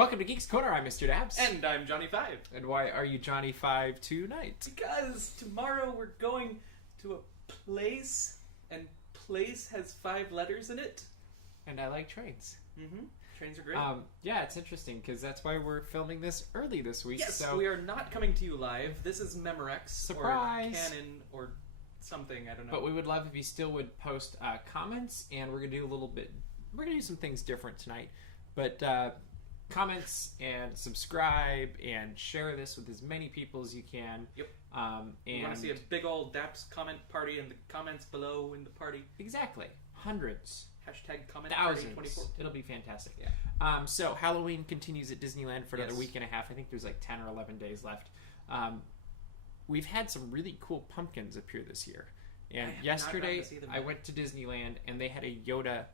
Welcome to Geeks Corner. I'm Mr. DAPs. And I'm Johnny 5. And why are you Johnny 5 tonight? Because tomorrow we're going to a place, and place has 5 letters in it. And I like trains. Mm-hmm. Trains are great. Yeah, it's interesting because that's why we're filming this early this week. Yes, so we are not coming to you live. This is Memorex. Surprise! Or Canon or something, I don't know. But we would love if you still would post comments, and we're going to do we're going to do some things different tonight. But comments and subscribe and share this with as many people as you can. Yep. And we want to see a big old DAPs comment party in the comments below in the party. Exactly. Hundreds. Hashtag comment Thousands. party 24. It'll be fantastic. Yeah. So Halloween continues at Disneyland for another Yes. week and a half. I think there's like 10 or 11 days left. We've had some really cool pumpkins appear this year. And yesterday I went to Disneyland and they had a Yoda,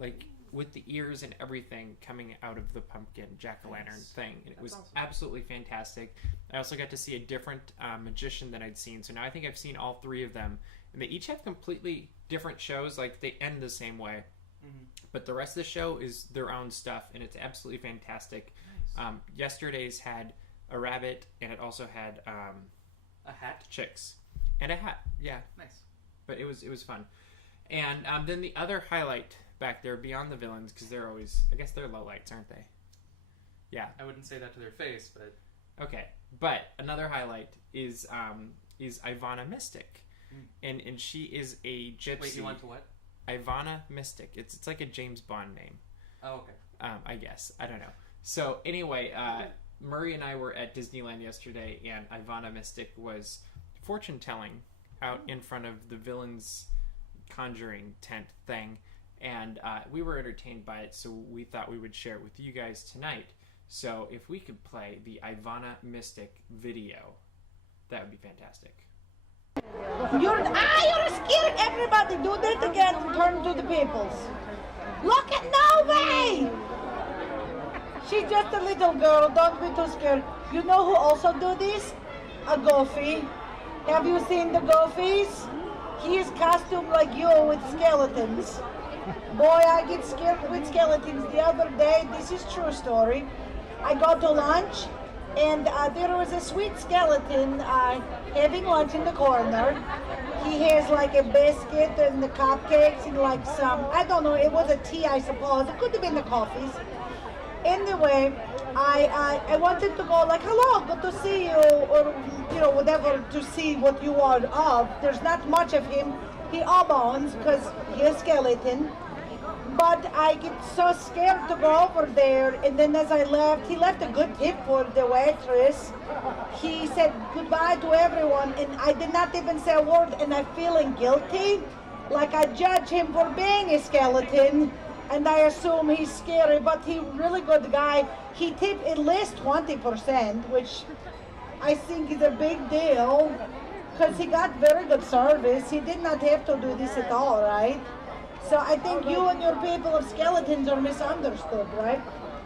like with the ears and everything coming out of the pumpkin jack-o'-lantern thing. And it was awesome. Absolutely fantastic. I also got to see a different magician than I'd seen. So now I think I've seen all 3 of them. And they each have completely different shows. Like they end the same way. Mm-hmm. But the rest of the show is their own stuff. And it's absolutely fantastic. Nice. Yesterday's had a rabbit and it also had a hat? chicks. And a hat. Yeah. Nice. But it was fun. And then the other highlight back there beyond the villains, because they're always, I guess they're lowlights, aren't they? Yeah. I wouldn't say that to their face, but... Okay. But another highlight is Ivana Mystic. And she is a gypsy. Wait, you want to what? Ivana Mystic. It's like a James Bond name. Oh, okay. I guess. I don't know. So anyway, Murray and I were at Disneyland yesterday, and Ivana Mystic was fortune telling out in front of the villains conjuring tent thing. And we were entertained by it, so we thought we would share it with you guys tonight. So if we could play the Ivana Mystic video, that would be fantastic. You're scared. Everybody do that again and turn to the peoples. Look at no way! She's just a little girl, don't be too scared. You know who also do this? A goofy. Have you seen the goofies? He is costumed like you with skeletons. Boy, I get scared with skeletons. The other day, this is true story. I go to lunch, and there was a sweet skeleton having lunch in the corner. He has like a biscuit and the cupcakes and like some, I don't know, it was a tea, I suppose. It could have been the coffees. Anyway, I wanted to go like, hello, good to see you, or, you know, whatever, to see what you are of. There's not much of him. He all bones, because he's a skeleton. But I get so scared to go over there, and then as I left, he left a good tip for the waitress. He said goodbye to everyone, and I did not even say a word, and I'm feeling guilty, like I judge him for being a skeleton, and I assume he's scary, but he's a really good guy. He tipped at least 20%, which I think is a big deal, because he got very good service. He did not have to do this at all, right? So I think you and your people of skeletons are misunderstood, right?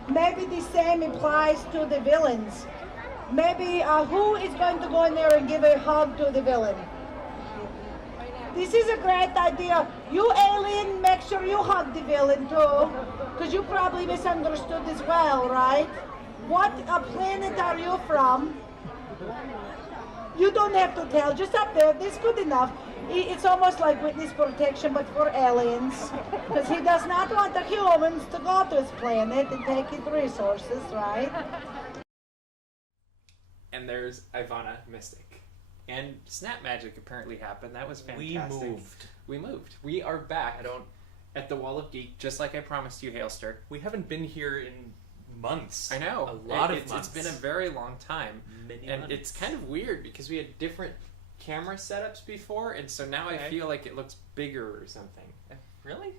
Maybe the same applies to the villains. Maybe who is going to go in there and give a hug to the villain? This is a great idea. You alien, make sure you hug the villain too, because you probably misunderstood as well, right? What planet are you from? You don't have to tell, just up there, this is good enough. It's almost like witness protection, but for aliens, because he does not want the humans to go to his planet and take his resources, right? And there's Ivana Mystic. And Snap Magic apparently happened. That was fantastic. We moved. We are back at the Wall of Geek, just like I promised you, Hailster. We haven't been here in months. I know. A lot of months. It's been a very long time. Many and months. It's kind of weird because we had different camera setups before, and so now I feel like it looks bigger or something. Really?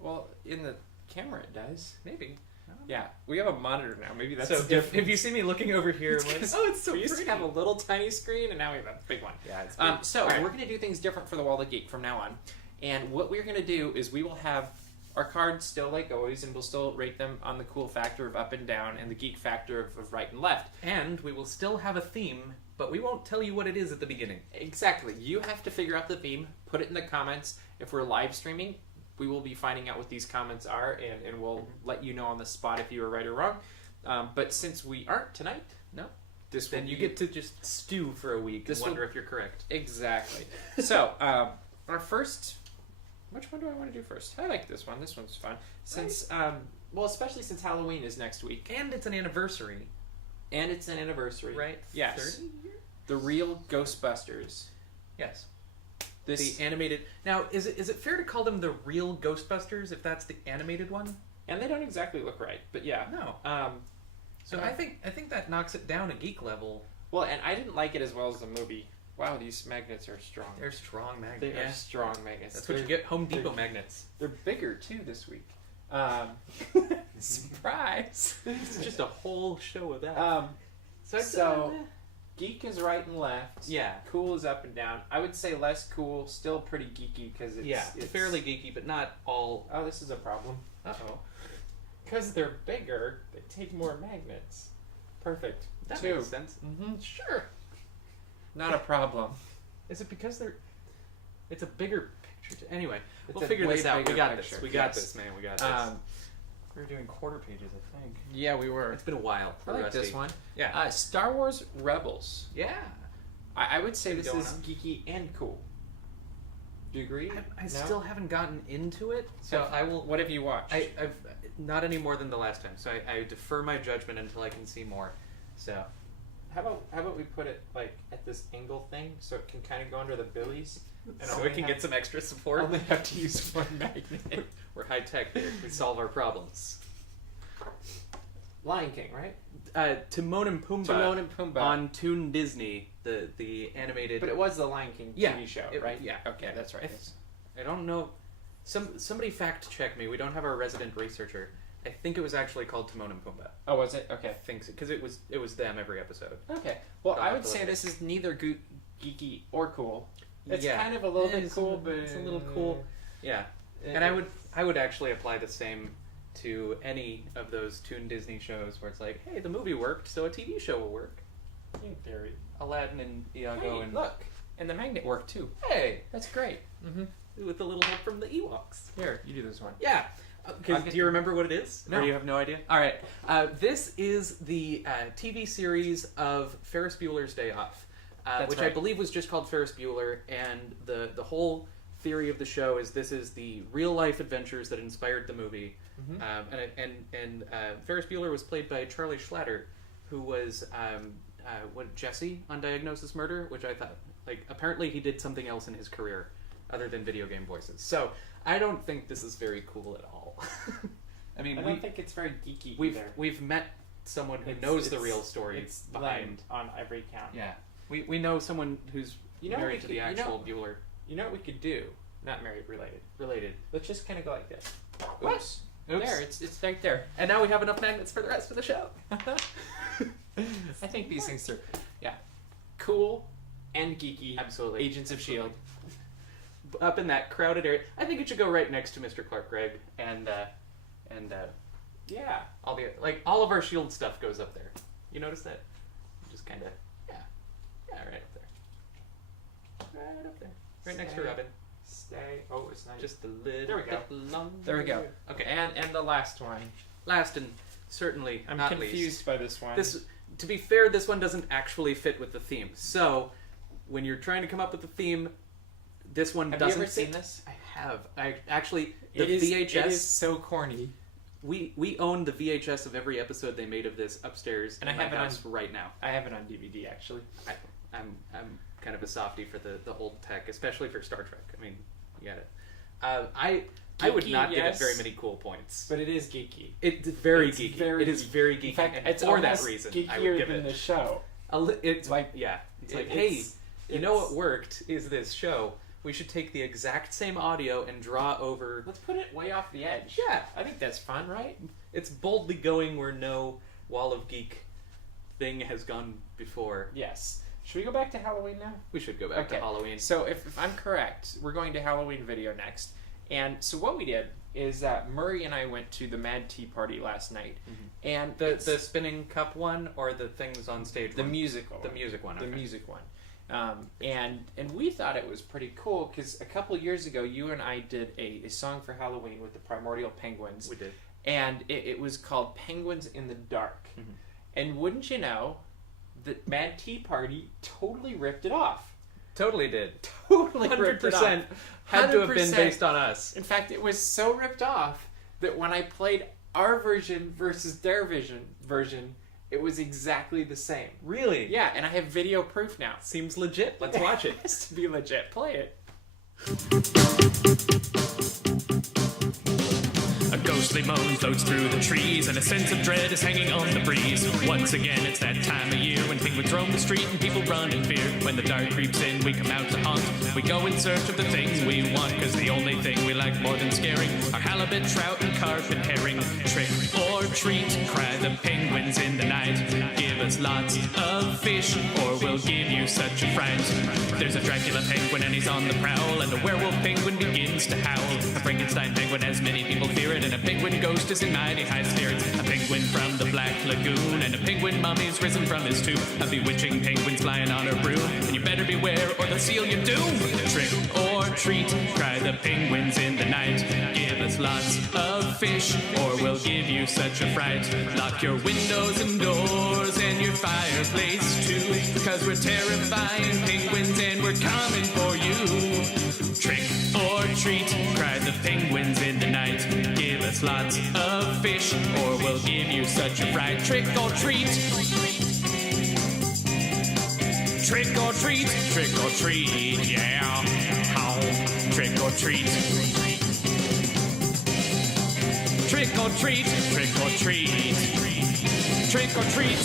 Well, in the camera it does. Maybe. Yeah, we have a monitor now. Maybe that's so the difference. if you see me looking over here, it's so we used pretty. to have a little tiny screen, and now we have a big one. Yeah, it's big. So we're going to do things different for the Wall of Geek from now on. And what we're going to do is we will have our cards still like always, and we'll still rate them on the cool factor of up and down and the geek factor of right and left. And we will still have a theme, but we won't tell you what it is at the beginning. Exactly. You have to figure out the theme, put it in the comments. If we're live streaming, we will be finding out what these comments are, and we'll let you know on the spot if you were right or wrong. But since we aren't tonight, then you get to just stew for a week and wonder if you're correct. Exactly. So, our first... Which one do I want to do first? I like this one. This one's fun. Since, especially since Halloween is next week. And it's an anniversary. Right? Yes. 30 years? The real Ghostbusters. Yes. The animated... Now, is it fair to call them the real Ghostbusters if that's the animated one? And they don't exactly look right, but yeah. No. So I think that knocks it down a geek level. Well, and I didn't like it as well as the movie. Wow, these magnets are strong. They're strong magnets. They are strong magnets. That's what you get, Home Depot magnets. They're bigger, too, this week. Surprise! It's just a whole show of that. So, geek is right and left. Yeah. Cool is up and down. I would say less cool, still pretty geeky, because it's fairly geeky, but not all... Oh, this is a problem. Uh-oh. Because they're bigger, they take more magnets. Perfect. That 2. makes sense. Mm-hmm. Sure. Not a problem. Is it because it's a bigger picture? Anyway, It's we'll a figure way this out. We bigger got picture. this. We got Yes. this, man. We got this. We were doing quarter pages, I think. Yeah, we were. It's been a while. I like this one. Yeah. Star Wars Rebels. Yeah. I would say What's this going is on? geeky and cool. Do you agree? I No? still haven't gotten into it, so I will... What have you watched? I've not any more than the last time, so I defer my judgment until I can see more. So... How about we put it like at this angle thing so it can kind of go under the billies, and so we can get some extra support. Only have to use one magnet. We're high tech here. We solve our problems. Lion King, right? Timon and Pumbaa. Timon and Pumbaa on Toon Disney, the animated. But it was the Lion King TV show, right? Yeah. Okay, that's right. I don't know. Somebody fact check me. We don't have our resident researcher. I think it was actually called Timon and Pumbaa. Oh, was it? Okay. I think so, because it was them every episode. Okay. Well, I'll I have would to say look. this is neither geeky or cool. It's Yeah. kind of a little bit cool, but it's a little cool. Yeah. And I would actually apply the same to any of those Toon Disney shows where it's like, hey, the movie worked, so a TV show will work. In theory. Aladdin and Iago Hey, and look, and the magnet worked too. hey, That's great. Mm-hmm. with a little help from the Ewoks. Here, you do this one. Yeah. Do you remember what it is? No. Or you have no idea? All right. This is the TV series of Ferris Bueller's Day Off, which I right. believe was just called Ferris Bueller, and the whole theory of the show is this is the real life adventures that inspired the movie. Mm-hmm. And Ferris Bueller was played by Charlie Schlatter, who was Jesse on Diagnosis Murder, which I thought apparently he did something else in his career other than video game voices. So I don't think this is very cool at all. I mean, I don't think it's very geeky either. We've met someone who knows the real story It's behind. on every count. Yeah, we know someone who's married to the actual Bueller. You know what we could do? Not married, related. Let's just kind of go like this. What? Oops. Oops. There, it's right there. And now we have enough magnets for the rest of the show. I think these things are, cool and geeky. Absolutely. Agents of S.H.I.E.L.D. Up in that crowded area. I think it should go right next to Mr. Clark Gregg and Yeah. all of our S.H.I.E.L.D. stuff goes up there. You notice that? Just kind of right up there. Right up there. Right next to Robin. Stay. Oh, it's not. Just a little There we go. bit longer. There we go. Okay. And the last one. Last and certainly I'm not confused least. by this one. To be fair, this one doesn't actually fit with the theme. So, when you're trying to come up with a theme, this one Have doesn't you ever fit. seen this? I have. I actually the It is, VHS. It is so corny. We own the VHS of every episode they made of this upstairs And in I my have it house right now. I have it on DVD actually. I'm kind of a softie for the old tech, especially for Star Trek. I mean, you got it. I would Geeky, not give it yes. very many cool points. But it is geeky. It's very It's geeky. very It is very geeky. In fact, and it's for that almost reason, geekier I would give than it. the show. It's like- yeah. It's like, it's- hey, you know what worked is this show. We should take the exact same audio and draw over. Let's put it way off the edge. Yeah. I think that's fun, right? It's boldly going where no Wall of Geek thing has gone before. Yes. Should we go back to Halloween now? We should go back to Halloween. So if I'm correct, we're going to Halloween video next. And so what we did is Murray and I went to the Mad Tea Party last night. Mm-hmm. And The spinning cup one or the things on stage the one? musical The music one. The okay. music one. And we thought it was pretty cool because a couple years ago, you and I did a song for Halloween with the Primordial Penguins. We did. And it was called Penguins in the Dark. Mm-hmm. And wouldn't you know, the Mad Tea Party totally ripped it off. Totally did. Totally ripped it off. 100% had to have been 100%. based on us. In fact, it was so ripped off that when I played our version versus their version, it was exactly the same. Really? Yeah, and I have video proof now. Seems legit. Let's watch it. It has to be legit. Play it. A ghostly moan floats through the trees, and a sense of dread is hanging on the breeze. Once again, it's that time of year when penguins roam the street and people run in fear. When the dark creeps in, we come out to hunt. We go in search of the things we want, cause the only thing we like more than scaring are halibut, trout, and carp and herring. Trick or treat, cry the penguins in the night. Give us lots of fish, or we'll give you such a fright. There's a Dracula penguin and he's on the prowl, and a werewolf penguin begins to howl. A Frankenstein penguin has many people fear it, and a penguin ghost is in mighty high spirits. A penguin from the Black Lagoon, and a penguin mummy's risen from his tomb. A bewitching penguin's flying on a broom, and you better beware or they'll seal your doom. Trick or treat, cry the penguins in the night. Give us lots of fish, or we'll give you such a fright. Lock your windows and doors and your fireplace too, cause we're terrifying penguins and we're coming for you. Trick or treat, cry the penguins in the night. Give us lots of fish, or we'll give you such a fright. Trick or treat. Trick or treat, yeah. Oh, trick or treat. Trick or treat, trick or treat. Trick or treat.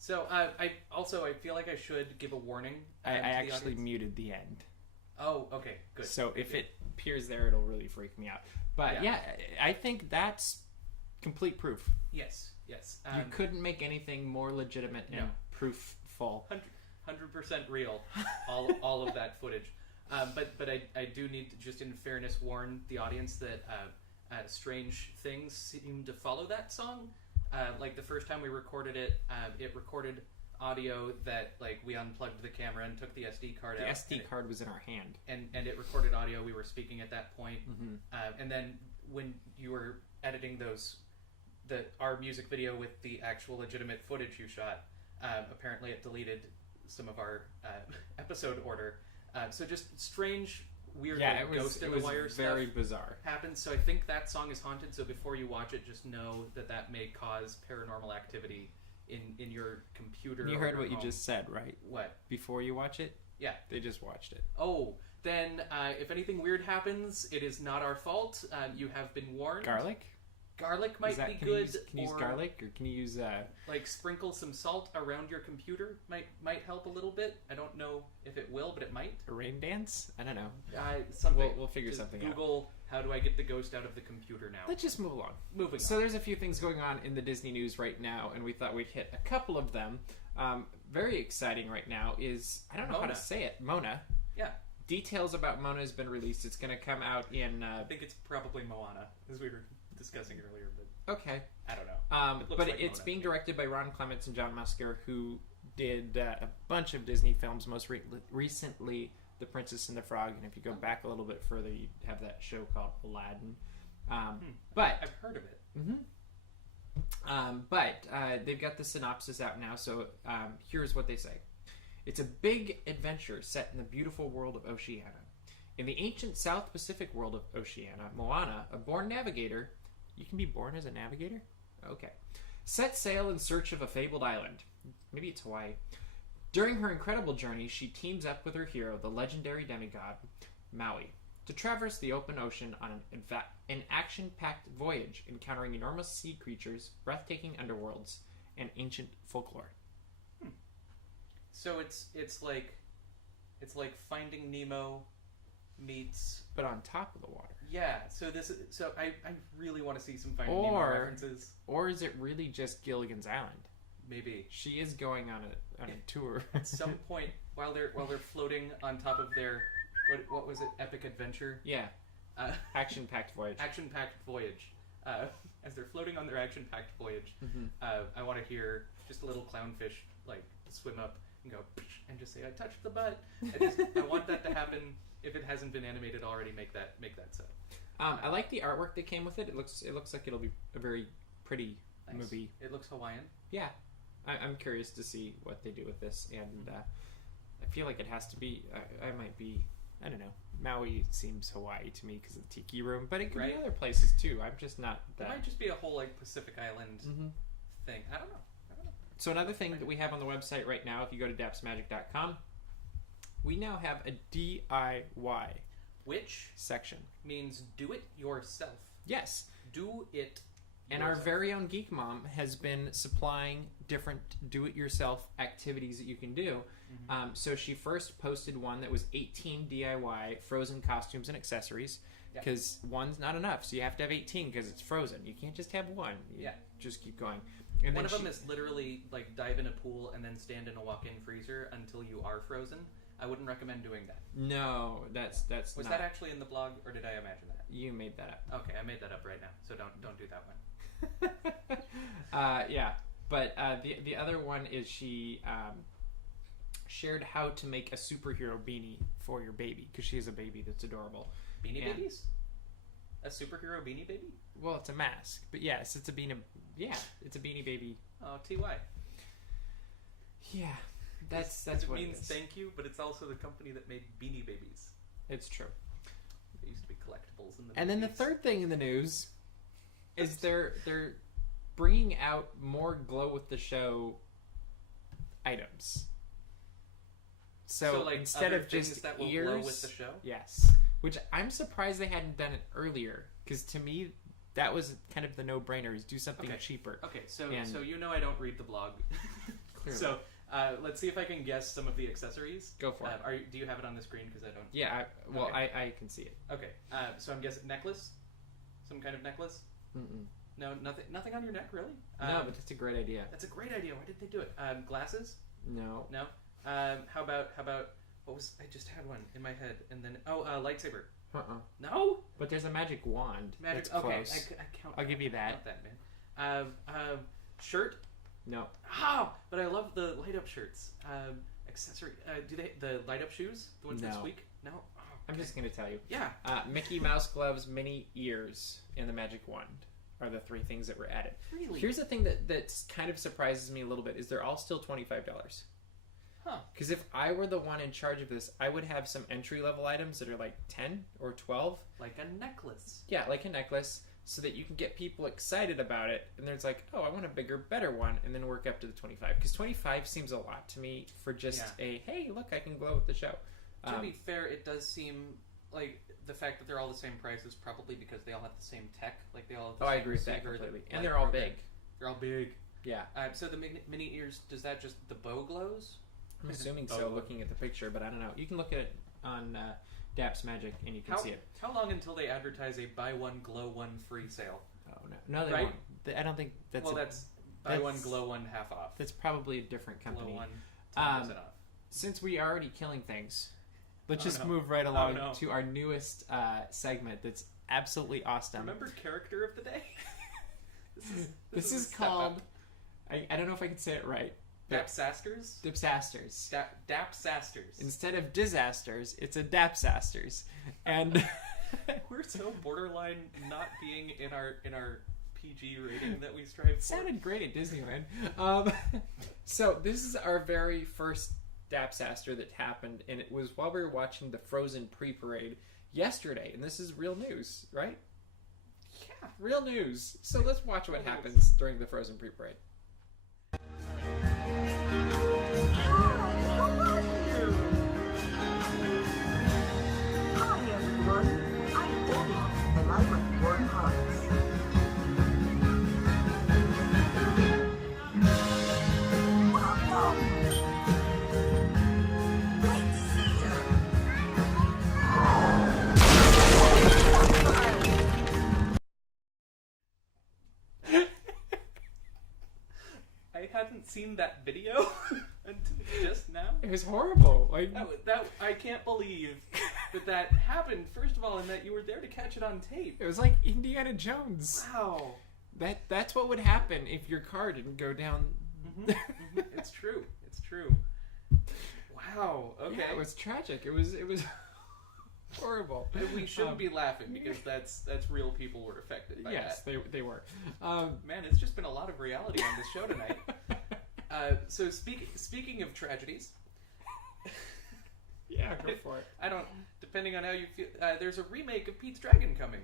So, I feel like I should give a warning. I to the actually audience. muted the end. Oh, okay, good. So if it appears there, it'll really freak me out. But yeah, I think that's complete proof. Yes. You couldn't make anything more legitimate and proofful. 100% real. all of that footage. But I do need to, just in fairness, warn the audience that strange things seem to follow that song. Like the first time we recorded it, it recorded audio that like we unplugged the camera and took the SD card out. The SD card was in our hand. And it recorded audio. We were speaking at that point. Mm-hmm. And then when you were editing our music video with the actual legitimate footage you shot, apparently it deleted some of our episode order. So just strange, weird ghost in the wire stuff. Very bizarre. Happens. So I think that song is haunted. So before you watch it, just know that may cause paranormal activity in your computer. You heard what you just said, right? What? Before you watch it? Yeah. They just watched it. Oh, then if anything weird happens, it is not our fault. You have been warned. Garlic? Garlic might be good. Can you use garlic, or can you use like sprinkle some salt around your computer? Might help a little bit. I don't know if it will, but it might. a rain dance? I don't know. Something. We'll figure Just something Google, how do I get the ghost out of the computer now? Let's just move along. Moving So on. there's a few things going on in the Disney news right now, and we thought we'd hit a couple of them. Very exciting right now is, I don't know how to say it, Moana. Yeah. Details about Moana has been released. It's going to come out in... I think it's probably Moana, as we were discussing earlier, but Okay. I don't know. But like it's Moana. being directed by Ron Clements and John Musker, who did a bunch of Disney films, most recently The Princess and the Frog, and if you go back a little bit further, you have that show called Aladdin. But I've heard of it. But they've got the synopsis out now, so here's what they say. It's a big adventure set in the beautiful world of Oceania. In the ancient South Pacific world of Oceania, Moana, a born navigator... You can be born as a navigator? Okay. Set sail in search of a fabled island. Maybe it's Hawaii. During her incredible journey, she teams up with her hero, the legendary demigod, Maui, to traverse the open ocean on an action-packed voyage, encountering enormous sea creatures, breathtaking underworlds, and ancient folklore. So it's like Finding Nemo meets... But on top of the water. Yeah, so I really want to see some Finding Nemo references. Or is it really just Gilligan's Island? Maybe. She is going on a tour. At some point, while they're floating on top of their what was it? Epic adventure. Yeah. Action-packed voyage. Action-packed voyage. As they're floating on their action-packed voyage, I want to hear just a little clownfish like swim up and go and just say, "I touched the butt." I want that to happen. If it hasn't been animated already, make that so. I like the artwork that came with it. It looks like it'll be a very pretty movie. It looks Hawaiian. Yeah, I'm curious to see what they do with this, and I feel like it has to be. I might be. I don't know. Maui seems Hawaii to me because of the tiki room, but it could be other places too. I'm just not that. It might just be a whole like Pacific Island thing. I don't know. So another thing that we have on the website right now, if you go to DAPsmagic.com, we now have a DIY which section. Means do it yourself. Yes. Do it. And our very own Geek Mom has been supplying different do-it-yourself activities that you can do. So she first posted one that was 18 DIY Frozen costumes and accessories, because one's not enough. So you have to have 18 because it's Frozen. You can't just have one. You just keep going. And one of them is literally like dive in a pool and then stand in a walk-in freezer until you are frozen. I wouldn't recommend doing that. No, that's Was not. that actually in the blog, or did I imagine that? You made that up. Okay, I made that up right now. So don't do that one. Yeah, but the other one is she shared how to make a superhero beanie for your baby, because she has a baby that's adorable. Beanie Babies? A superhero beanie baby? Well, it's a mask, but yes, it's a beanie. Yeah, it's a beanie baby. Oh, TY. Yeah, that's what it it means. is. Thank you, but it's also the company that made Beanie Babies. It's true. They used to be collectibles in the. And then the 90s. third thing in the news is they're bringing out more glow with the show items. So like instead other of just that will ears, glow with the show? yes. Which I'm surprised they hadn't done it earlier, because to me that was kind of the no-brainer: is do something cheaper. Okay, so you know I don't read the blog, Clearly. so let's see if I can guess some of the accessories. Go for it. Do you have it on the screen? Because I don't. Yeah, I can see it. Okay, so I'm guessing necklace, some kind of necklace. Mm-mm. No, nothing on your neck, really. No, but that's a great idea. That's a great idea. Why did they do it? Glasses? No. No. How about what was? I just had one in my head, and then lightsaber. No. But there's a magic wand. Magic. That's Okay, close. I count. I'll give you that. Count that, man. Shirt. No. Oh, but I love the light up shirts. Accessory. Do they the light up shoes? The ones that No. squeak? No. Oh, I'm just gonna tell you. Yeah. Mickey Mouse gloves, mini ears, and the magic wand are the three things that were added. Really? Here's the thing that's kind of surprises me a little bit: is they're all still $25. Huh. Because if I were the one in charge of this, I would have some entry-level items that are like 10 or 12. Like a necklace. Yeah, like a necklace, so that you can get people excited about it. And there's like, oh, I want a bigger, better one, and then work up to the 25. Because 25 seems a lot to me for just hey, look, I can glow with the show. To be fair, it does seem like the fact that they're all the same price is probably because they all have the same tech. Like they all have the I same agree with that receiver, completely. the And light they're all program. big. They're all big. Yeah. So the mini ears, does that just the bow glows? I'm assuming so, looking at the picture, but I don't know. You can look at it on DAP's Magic, and you can see it. How long until they advertise a buy one glow one free sale? Oh no, they Right? won't. I don't think that's. Well, that's buy one glow one half off. That's probably a different company. Glow one 10% off. Since we are already killing things, let's Oh, just no. move right along no. to our newest segment. That's absolutely awesome. Remember character of the day? This is a step called. up. I don't know if I can say it right. DAPsasters? DAPsasters. DAPsasters. Instead of disasters, it's a DAPsasters, and We're so borderline not being in our PG rating that we strive for. sounded great at Disneyland. So this is our very first DAPsaster that happened, and it was while we were watching the Frozen pre-parade yesterday, and this is real news, right? Yeah. Real news. So let's watch what Real news. happens during the Frozen pre-parade. Hi everyone, I'm Moana, and I like warm hugs. Welcome! Great to see you! seen that video until just now. It was horrible. Like, That I can't believe that happened. First of all, and that you were there to catch it on tape. it was like Indiana Jones. Wow. That's what would happen if your car didn't go down. It's true. It's true. Wow. Okay. Yeah, it was tragic. It was horrible. But we shouldn't be laughing because that's real people were affected by Yes, that. they were. Man, it's just been a lot of reality on this show tonight. So speaking of tragedies, Yeah, go for it. I don't. Depending on how you feel, there's a remake of Pete's Dragon coming.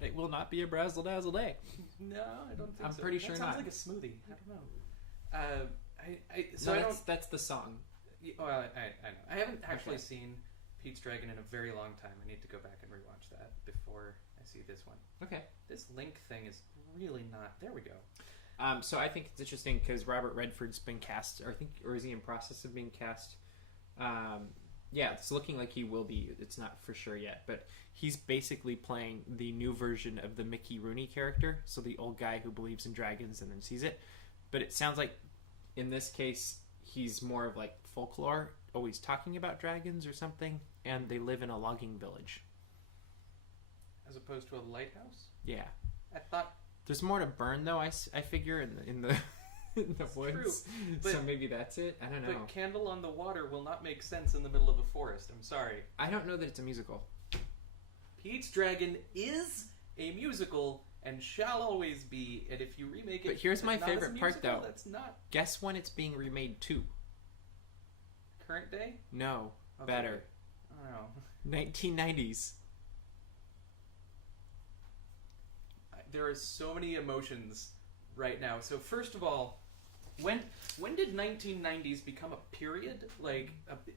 It will not be a Brazzle Dazzle Day. No, I don't think I'm so. pretty That sure sounds not. like a smoothie. I don't know. That's the song. Well, I know. I haven't actually seen Pete's Dragon in a very long time. I need to go back and rewatch that before I see this one. Okay. This Link thing is really not. There we go. So I think it's interesting because Robert Redford's been cast, or is he in process of being cast? Yeah, it's looking like he will be. It's not for sure yet, but he's basically playing the new version of the Mickey Rooney character, so the old guy who believes in dragons and then sees it. But it sounds like in this case he's more of like folklore, always talking about dragons or something, and they live in a logging village. As opposed to a lighthouse? Yeah. I thought... There's more to burn, though, I figure, in the in the woods. True, but, so maybe that's it? I don't know. But Candle on the Water will not make sense in the middle of a forest. I'm sorry. I don't know that it's a musical. Pete's Dragon is a musical and shall always be, and if you remake it... But here's my not as a favorite part, musical, though. That's not... Guess when it's being remade to? Current day? No. Okay. Better. I don't know. 1990s. There are so many emotions right now. So first of all, when did 1990s become a period? Like,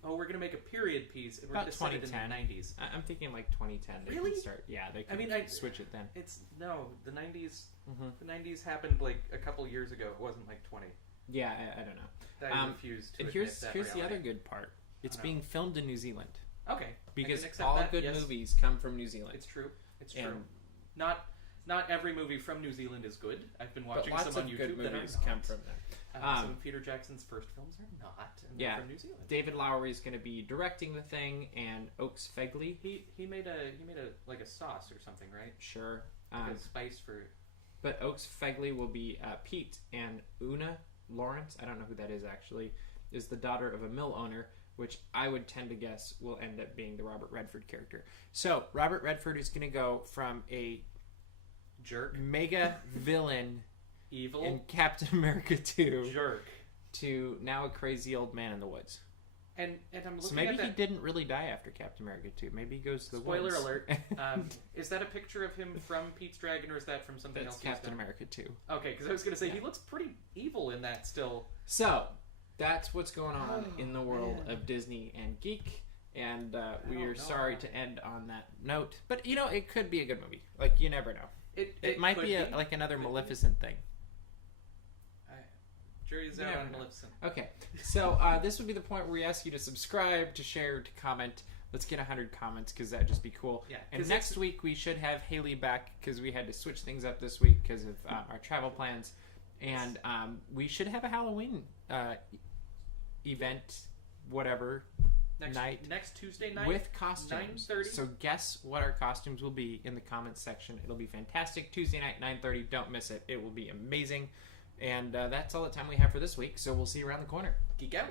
we're going to make a period piece, and we're going About to set it in the 2010. 90s. I'm thinking like 2010. They Really? Can start. Yeah, they can switch it then. It's no, the 90s. Mm-hmm. The 90s happened like a couple years ago. It wasn't like 20. Yeah, I don't know. I refuse to And admit here's that the reality. other good part. It's being filmed in New Zealand. Okay, Because I can accept all that, good yes. movies come from New Zealand. It's true. It's And- true. Not every movie from New Zealand is good. I've been But watching lots some on of YouTube good that are movies not. come from there. Some of Peter Jackson's first films are not, and Yeah. they're from New Zealand. David Lowery is going to be directing the thing, and Oaks Fegley. He made a like a sauce or something, right? Sure. Like a spice for. But Oaks Fegley will be Pete, and Una Lawrence, I don't know who that is actually, is the daughter of a mill owner, which I would tend to guess will end up being the Robert Redford character. So Robert Redford is going to go from a Jerk. mega villain Evil. in Captain America 2 Jerk. to now a crazy old man in the woods. And I'm looking So maybe at that. he didn't really die after Captain America 2. Maybe he goes to the Spoiler woods. alert. Is that a picture of him from Pete's Dragon, or is that from something That's else? he's Captain done? America 2. Okay, because I was going to say Yeah. he looks pretty evil in that still. So, that's what's going on in the world man. of Disney and geek. And we don't are know. sorry to end on that note. But, you know, it could be a good movie. Like, you never know. It might could be, like another Maleficent thing. Jury's You out never on know. Maleficent. Okay. So, this would be the point where we ask you to subscribe, to share, to comment. Let's get 100 comments because that'd just be cool. Yeah, And 'cause next it's- week we should have Haley back because we had to switch things up this week because of our travel plans. And we should have a Halloween event, whatever, night. Next Tuesday night with costumes. 9:30. So guess what our costumes will be in the comments section. It'll be fantastic. Tuesday night, 9:30. Don't miss it. It will be amazing. And that's all the time we have for this week. So we'll see you around the corner. Geek out.